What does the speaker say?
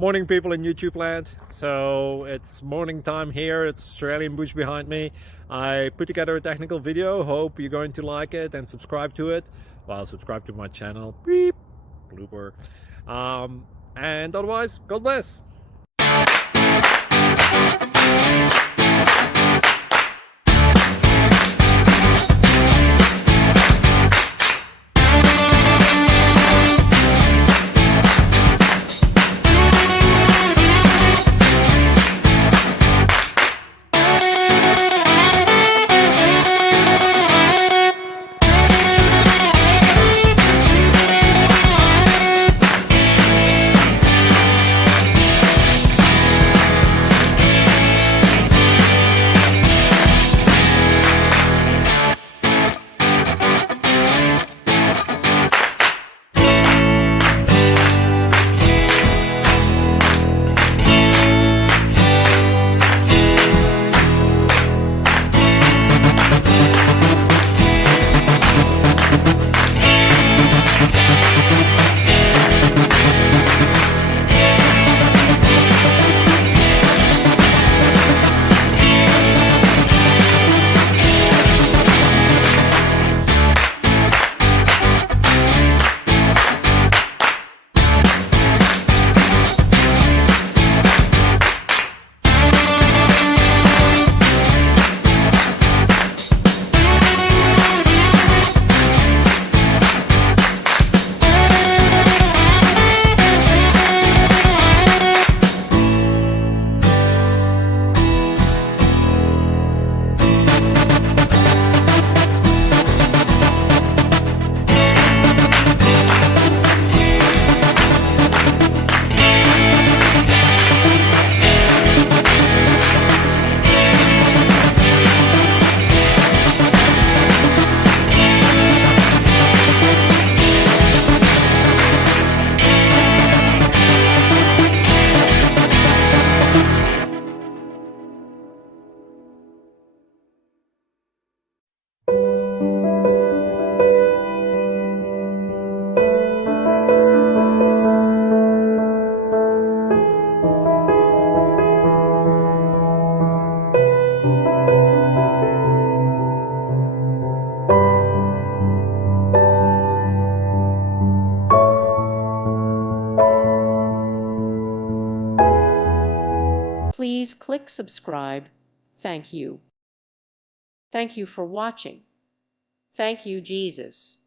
Morning, people in YouTube land. So it's morning time here. It's Australian bush behind me. I put together a technical video. Hope you're going to like it and subscribe to it. Well, subscribe to my channel. Beep. Blooper. And otherwise, God bless. Please click subscribe. Thank you. Thank you for watching. Thank you, Jesus.